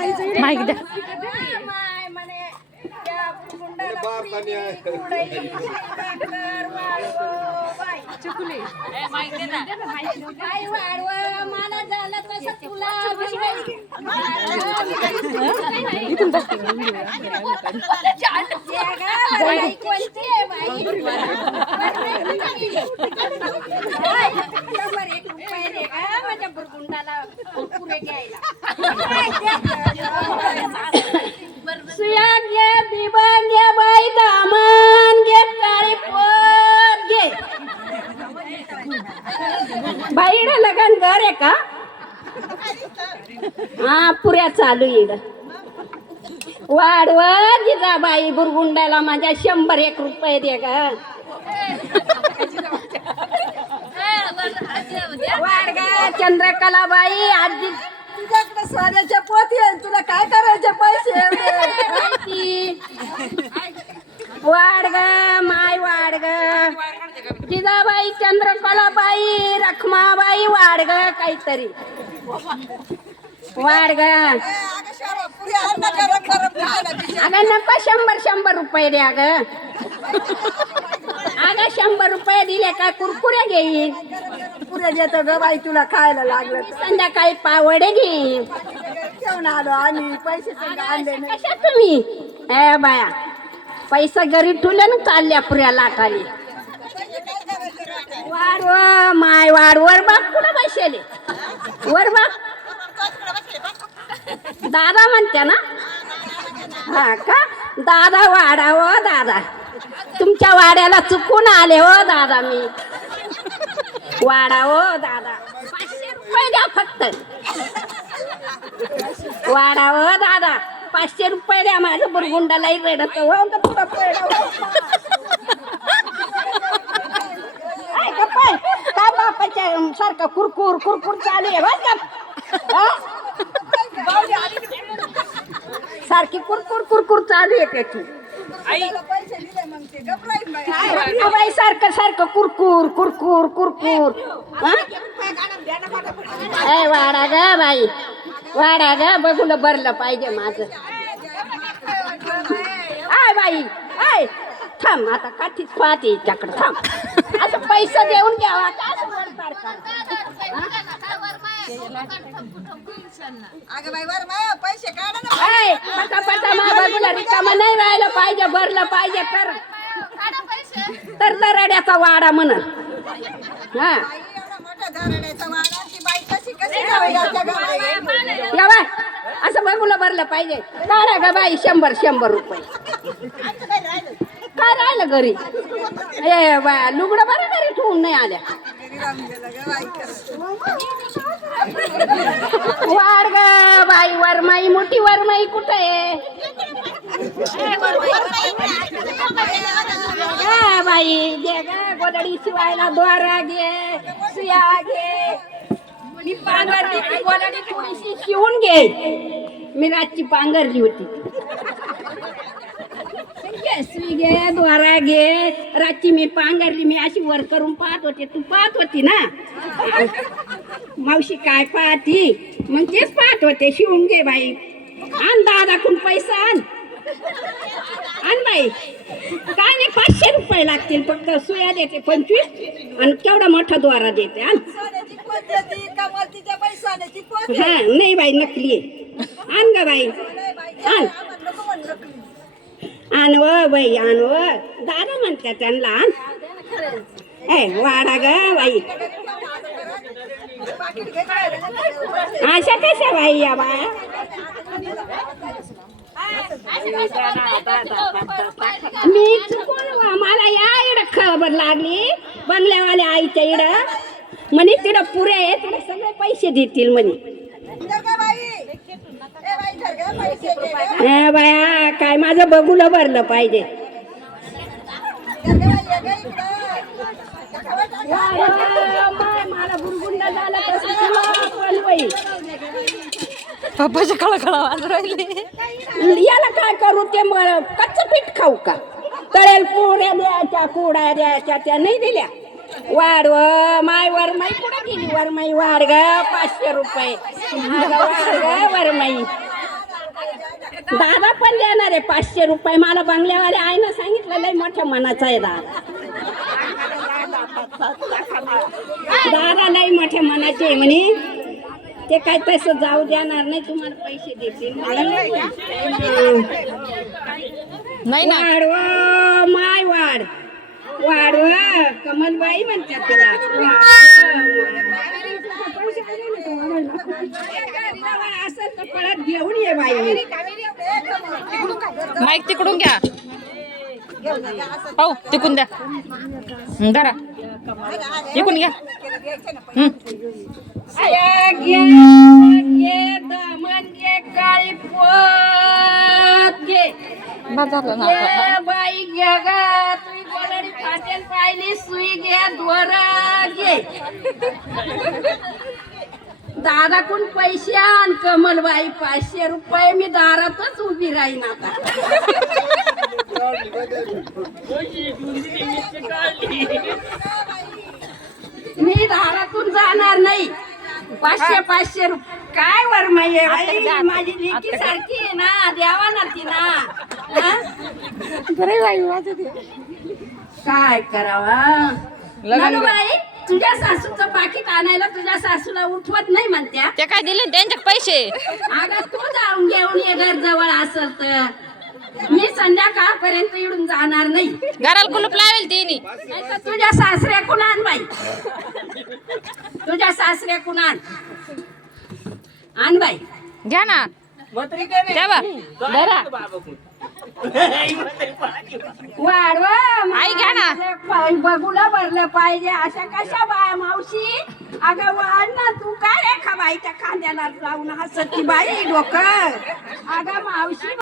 Mic द्या माय म्हणे त्या गुंडाला बारकानी आहे. आहे का? हा पुऱ्या चालू इड वाढवत जिजा बाई बुरगुंडाला माझ्या शंभर एक रुपये दे का वाडगा चंद्रकलाबाई आजी. तुझ्याकडे सोन्याच्या पोती आहे तुला काय करायचे पैसे? वाडग माय वाडग जिजाबाई चंद्रकलाबाई रखमाबाई वाडग काहीतरी. वाडग. अगं नको शंभर शंभर रुपये द्या ग अगं शंभर रुपये दिले का कुरकुरे घेईन. पुरे देतो ग बाई तुला खायला लागलं. संध्याकाळी पावडे घेईन. घेऊन आलो आणि पैसे कशा तुम्ही? ए बाया पैसा घरी ठुले ना चालल्या पुऱ्या लाटाली. वाढव माय वाढ. वर बाप कुठं बसेले. वर बाप दादा म्हणत्या ना? हा का? दादा वाडा हो दादा. तुमच्या वाड्याला चुकून आले हो दादा मी. वाडा हो दादा. पाचशे रुपये द्या फक्त. वाडा हो दादा. पाचशे रुपये द्या. माझं बुरगुंडालाही रडत. हो तुला काय का पाय काय बापाच्या सारखं कुरकुर कुरकुर चालू आहे बस का? सारखी कुरकुर कुरकुर चालू आहे त्याची. बाई सारखं सारखं कुरकुर कुरकुर कुरकुर. हा? वाडा ग बाई. वाडा ग बघून भरलं पाहिजे माझं. आय बाई आय थांब आता काठीच पाहते त्याकडं थांब. असं पैसा देऊन घ्यावा अगं बाई वर माय पैसे काढा ना. रिकामा नाही राहिलं पाहिजे भरलं पाहिजे तर. तर दराड्याचा वाडा म्हण हा. बाई एवढा मोठा धरण्याचा वाडा ती बाई कशी कशी जावे गावच्या गावाला? या बाय असं बघूला भरलं पाहिजे. काढा ग बाई शंभर शंभर रुपये. काय राहिलं घरी? ए बाया लुगडं बरं घरी ठेवून नाही आल्या. घरी ग बाई वाढ ग बाई वरमाई मोठी वरमाई कुठे आहे? बाई घे ग गोदडी शिवायला द्वारा घे सुया घे. मी पांघरली गोदडी थोडीशी शिवून घे. मी रातची पांघरली होती. सुई घे द्वारा घे रातची मी पांघरली मी अशी वर करून पाहत होते. तू पाहत होती ना? मावशी काय पाहती? मग तेच पाहत होते. शिवून घे बाई. आण दादाकडून पैसा आण. आण बाई. काय नाही पाचशे रुपये लागतील फक्त. सुया देते पंचवीस आणि केवढा मोठा द्वारा देते. आण. हा नाही बाई नकली. आण ग बाई. आण आम्हाला नको म्हणलं नकली. आणव बाई आणव दादा म्हणतात त्यांना. ए वाडा ग बाई. अशा कशा बाई या बाया? मी चुकून मला या इड खबर लागली. बंगल्यावाल्या आईच्या इड. म्हणे तिकडं पुरे आहे तिकडे सगळे पैसे देतील म्हणे धर गं बाई ए बाई धर गं पैसे घे गं. ए बाया काय माझं बघूला भरलं पाहिजे. मला गुरगुंडा झाला. पप्पाच्या वाजू राहिले. याला काय करू ते मग कच्चं पीठ खाऊ का? तळेल पुऱ्या द्यायच्या कुड्या द्यायच्या त्या नाही दिल्या. वाढ व माय वरमाई कुठं गेली? वरमाई वाढ ग पाचशे रुपये. वाढ ग वरमाई दादा पण देणार आहे पाचशे रुपये. मला बंगल्यावाले आहे ना सांगितलं लय मोठ्या मनाचा आहे दादा. दादा लय मोठ्या मनाचे आहे म्हणे. ते काय तसं जाऊ देणार नाही तुम्हाला पैसे देतील. नाही ना. वाढव माय वाढ. वाढव कमलबाई म्हणतात तिला. असेल तर परत घेऊन ये बाई. माईक तिकडून घ्या. पाहू तिकून द्या. हं, धरा. इकून घ्या. घे घे झालं ना बाई घे गा गोलडी फाटेल पाहिली सुई घे दोरा घे. दादा कोण पैसे आण कमलबाई. पाचशे रुपये मी दारातच उभी राहीन आता. मी दारातून जाणार नाही. पाचशे पाचशे रुपये काय वर माझी लेकी सारखी आहे ना द्यावा ना ती ना? काय करावा? बाई तुझ्या सासूचं पाकिट आणायला तुझ्या सासूला उठवत नाही म्हणत्या. ते काय दिले त्यांचे पैसे? अगं तू जाऊन घेऊन ये घर जवळ असेल तर. मी संध्याकाळपर्यंत इडून जाणार नाही. घराला कुलूप लावेल तिने. तुझ्या सासऱ्या कुणान बाई? तुझ्या सासऱ्या कुणान आण? बाई. घ्या ना. द्या बा धरा. वाढवा. आई घ्या ना. बघूला भरलं पाहिजे. अशा कशा बाया मावशी? अगं वाढ ना तू काय रेखा बाईच्या खांद्याला लावून हसत बाई डोकं? अगं मावशी